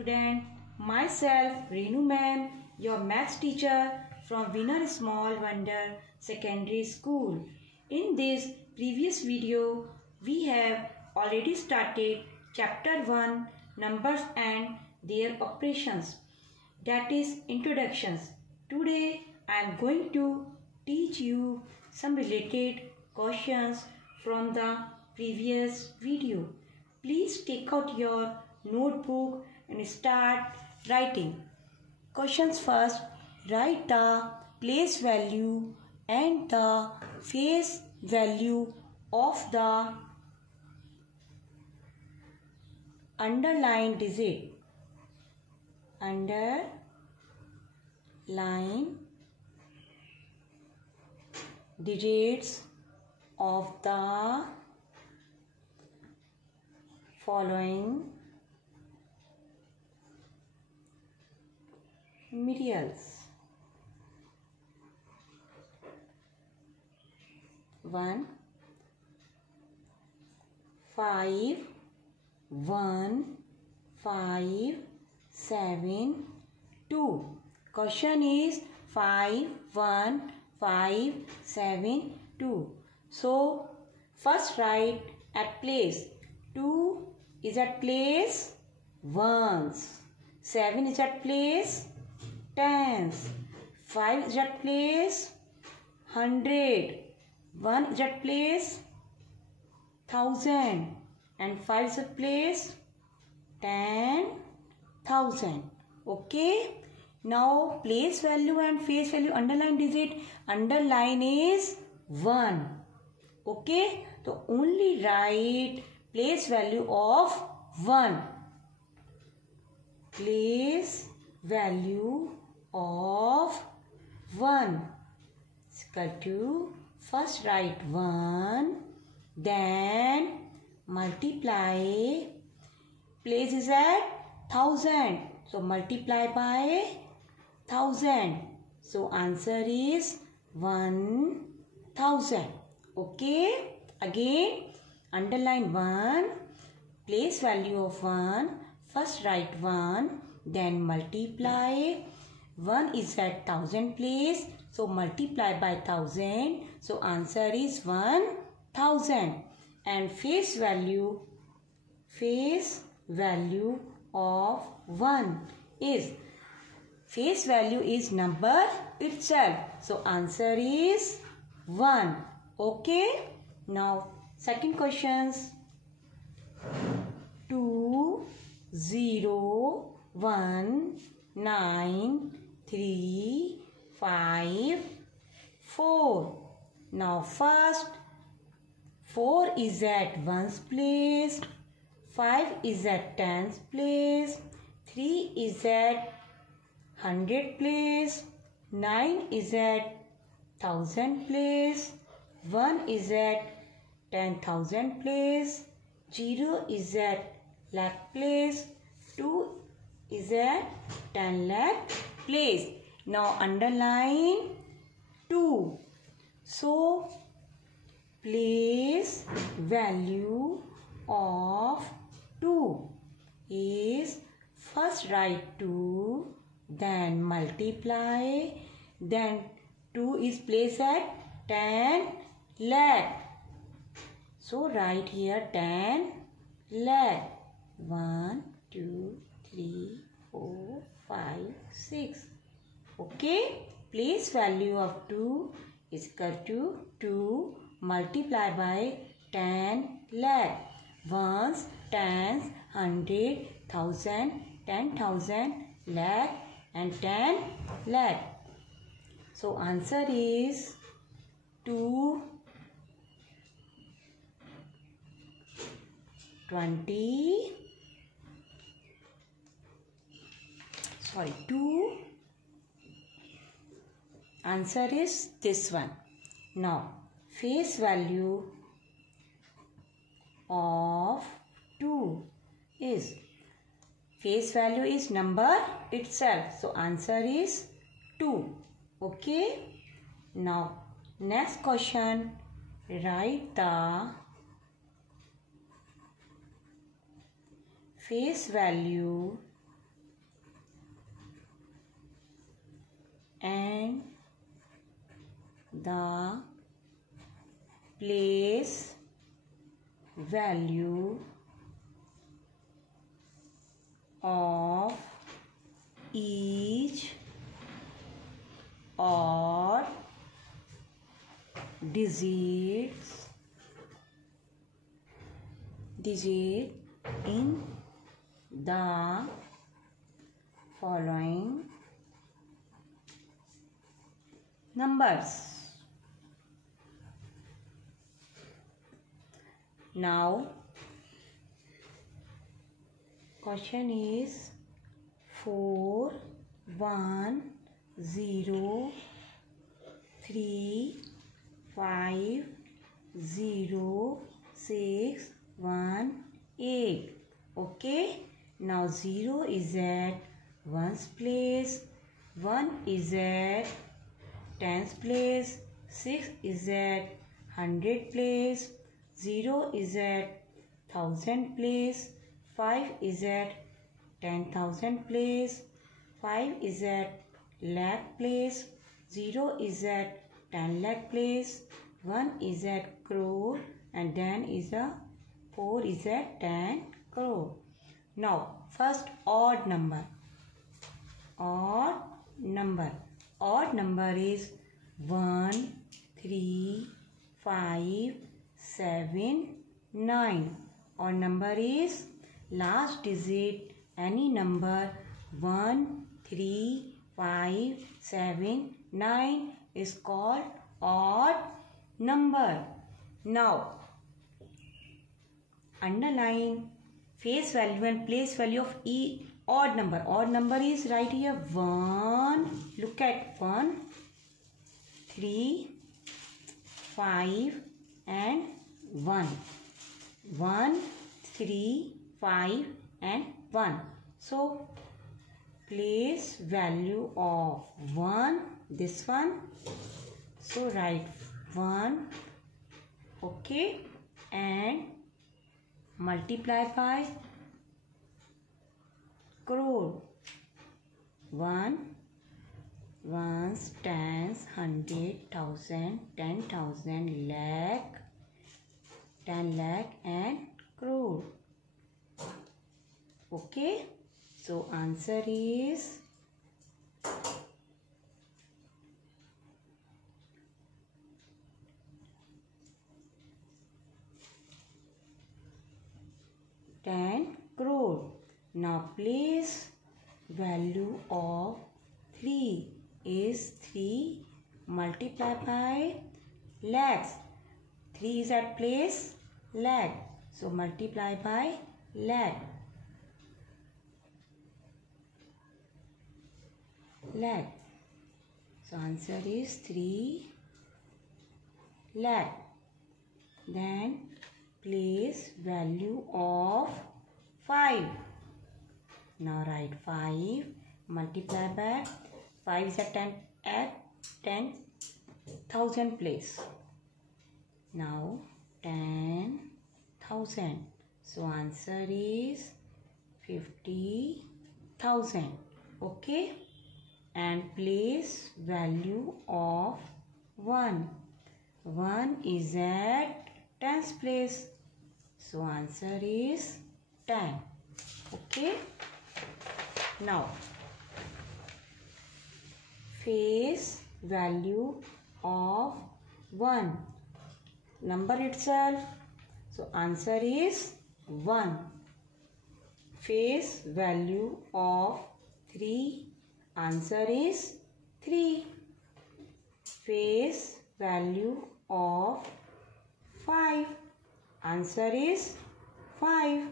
Student, myself Renu ma'am, your maths teacher from Winner Small Wonder Secondary School. In this previous video, we have already started chapter 1, numbers and their operations, that is introductions. Today I am going to teach you some related questions from the previous video. Please take out your notebook and start writing. Questions first. Write the place value and the face value of the underlined digit. Underline digits of the following materials. 1, 5, 1, 5, 7, 2. Question is 5, 1, 5, 7, 2. So, first write at place. 2 is at place ones. 7 is at place tens. 5 is at place 100. 1 is at place 1000. And 5 is at place 10,000. Okay. Now place value and face value underline digit. Underline is 1. Okay. So only write place value of 1. Place value of 1 is equal to, first write 1, then multiply. Place is at 1000, so multiply by 1000. So answer is 1000. Okay. Again underline 1, place value of 1. First write 1, then multiply. 1 is at 1000 place, so multiply by 1000. So answer is 1000. And face value of 1 is, face value is number itself. So answer is 1. Okay. Now second questions. 2, 0, 1, 9, 3, 5, 4. Now first 4 is at ones place, 5 is at tens place, 3 is at 100 place, 9 is at 1000 place, 1 is at 10,000 place, 0 is at lakh place, 2 is at 10 lakh place. Now underline 2. So place value of 2 is, first write 2, then multiply, then 2 is placed at 10 lakh. So write here 10 lakh. 1, 2, 3, 4, 5, 6. Okay. Place value of 2 is equal to 2 multiply by 10 lakh. Ones, tens, 100, 1000, 10,000, lakh and 10 lakh. So answer is 2 answer is this one. Now face value of 2 is, face value is number itself. So answer is 2. Okay. Now next question. Write the face value the place value of each or digit in the following numbers. Now question is 4 1 0 3 5 0 6 1 8. Okay, now 0 is at 1's place, 1 is at 10's place, 6 is at 100 place, 0 is at 1000 place, 5 is at 10,000 place, 5 is at lakh place, 0 is at 10 lakh place, 1 is at crore, and then is a 4 is at 10 crore. Now first odd number. Odd number is 1 3 5 7 9. Odd number is last digit any number 1 3 5 7 9 is called odd number. Now underline face value and place value of each odd number. Odd number is right here 1. Look at 1, 3, 5 and 1. 1, 3, 5 and 1. So place value of 1, this one. So write 1, okay, and multiply by crore. 1, ones, tens, 100, 1000, 10,000, lakh, 10 lakh and crore. Okay, so answer is crore. Now place value of 3 is 3 multiplied by lakhs. 3 is at place lakh. So multiply by lakh. Lakh. So answer is 3 lakh. Then place value of 5. Now write 5 multiply by 5 is at 10,000 place. Now 10,000. So answer is 50,000. Okay. And place value of 1. 1 is at 10's place. So answer is 10. Okay. Now face value of 1. Number itself. So answer is 1. Face value of 3. Answer is 3. Face value of 5. Answer is 5.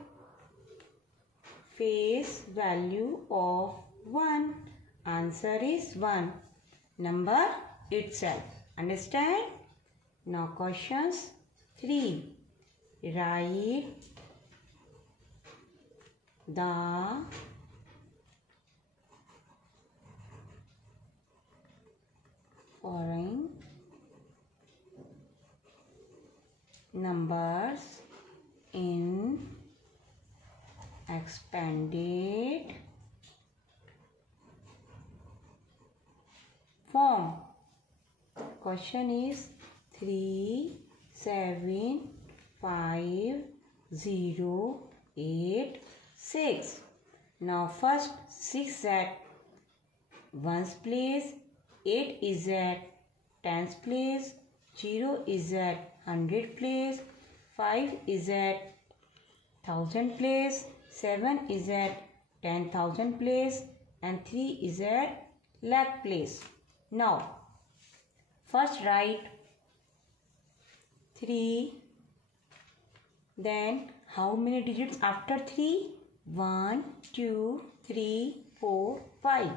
Face value of 1. Answer is 1. Number itself. Understand? Now questions 3. Write the following numbers in expanded form. question is 3, 7, 5, 0, 8, 6. Now first 6 at 1's place, 8 is at 10's place, 0 is at 100 place, 5 is at 1000 place, 7 is at 10,000 place, and 3 is at lakh place. Now first write 3. Then how many digits after 3? 1, 2, 3, 4, 5.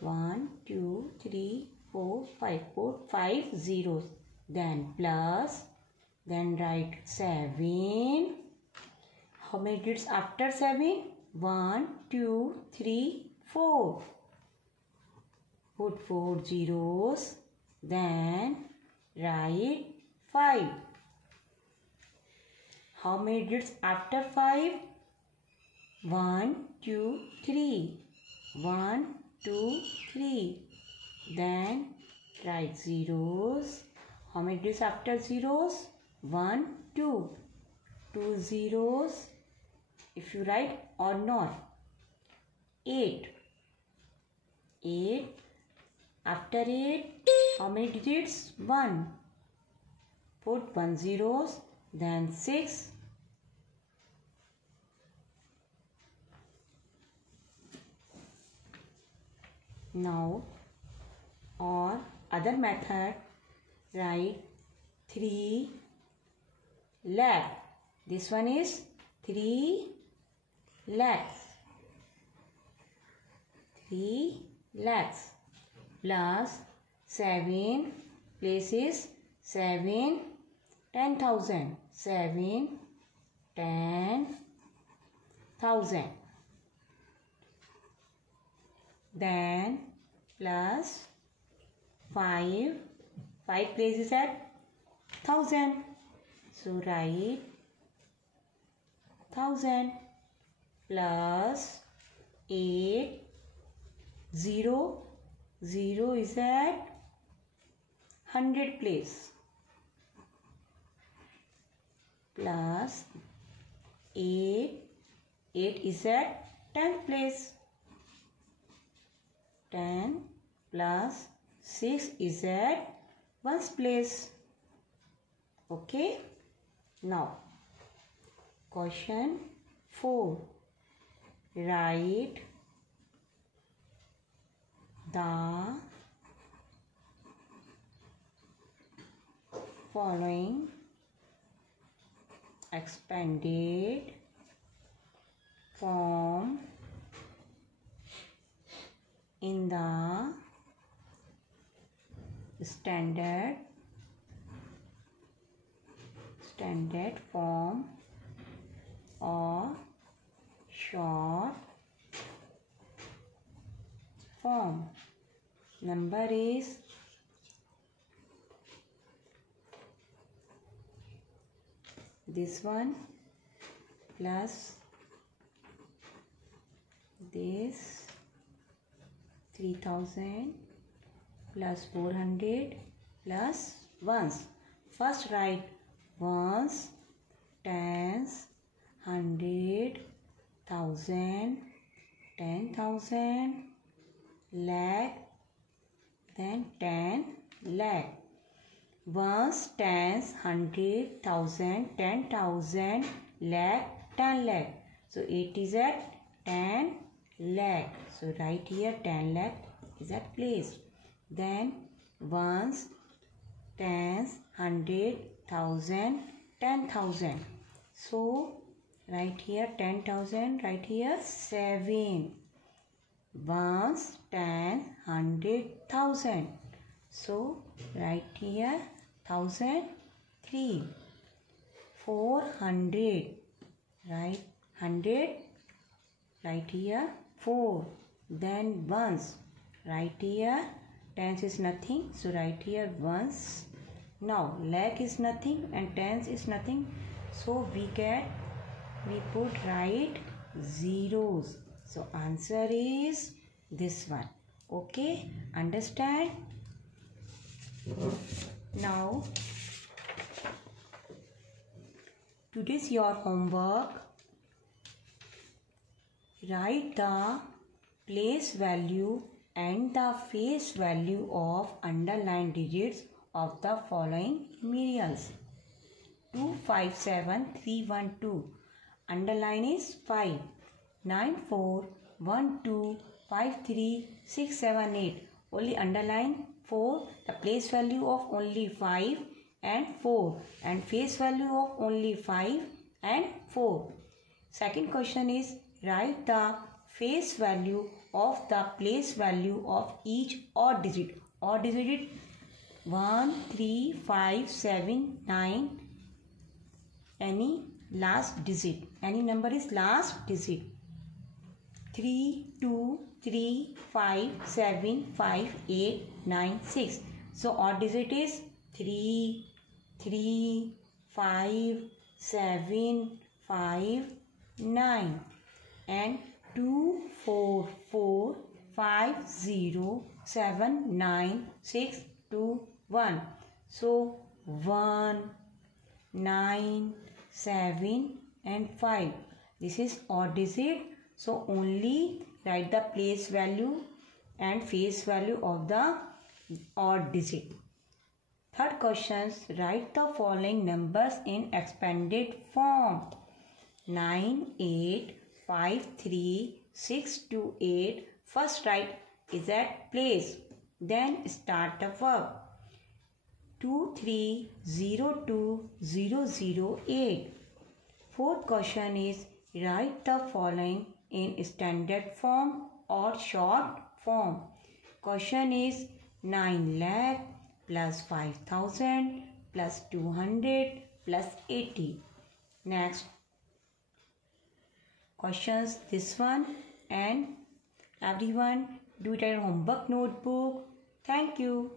1, 2, 3, 4, 5. Put 5 zeros. Then plus. Then write 7. How many digits after 7? 1, 2, 3, 4. Put 4 zeros. Then write 5. How many digits after 5? 1, 2, 3. 1, 2, 3. Then write zeros. How many digits after zeros? 1, 2. 2 zeros. If you write or not. 8. 8. After 8, how many digits? 1. Put 1 zeros. Then 6. Now, or other method, write 3 lakh. This one is 3 lakhs. 3 lakhs plus 7 places 7 10,000. 7 10,000. Then plus 5 places at 1000. So write 1000 plus 8 0 is at 100 place. Plus 8 is at 10th place. 10 plus 6 is at 1's place. Okay. Now question 4. Write the following expanded form in the standard form or short form. Number is this one plus this 3000 plus 400 plus ones. First write ones, tens, 100, 1000, 10,000, lakh, then 10 lakh. Ones, tens, 100, 1000, 10,000, lakh, 10 lakh. So 8 is at 10 lakh. So write here 10 lakh is at place. Then ones, tens, 100, 1000, 10,000. So write here 10,000. Write here 7. Ones, tens, 100, 1000. So write here 1003. 400. Write 100. Write here 4. Then ones. Write here tens is nothing. So write here ones. Now lakh is nothing and tens is nothing. So we put right zeros. So answer is this one. Okay, understand? Now, today's your homework. Write the place value and the face value of underlined digits of the following numerals. 257312. Underline is 5. 94125368. Only underline 4. The place value of only 5 and 4. And face value of only 5 and 4. Second question is write the face value of the place value of each odd digit. Odd digit 1, 3, 5, 7, 9. Any last digit. Any number is last digit. 3, 2, 3, 5, 7, 5, 8, 9, 6. So odd digit is 3, 3, 5, 7, 5, 9. And 2, 4, 4, 5, 0, 7, 9, 6, 2, 1. So 1, 9, 7 and 5. This is odd digit. So only write the place value and face value of the odd digit. Third question, write the following numbers in expanded form. 9, 8, 5, 3, 6, 2, 8. First write exact place. Then start the verb. 2, 3, 0, 2, 0, 0, 8. Fourth question is write the following in standard form or short form. Question is 9 lakh plus 5,000 plus 200 plus 80. Next questions this one, and everyone do it in homework notebook. Thank you.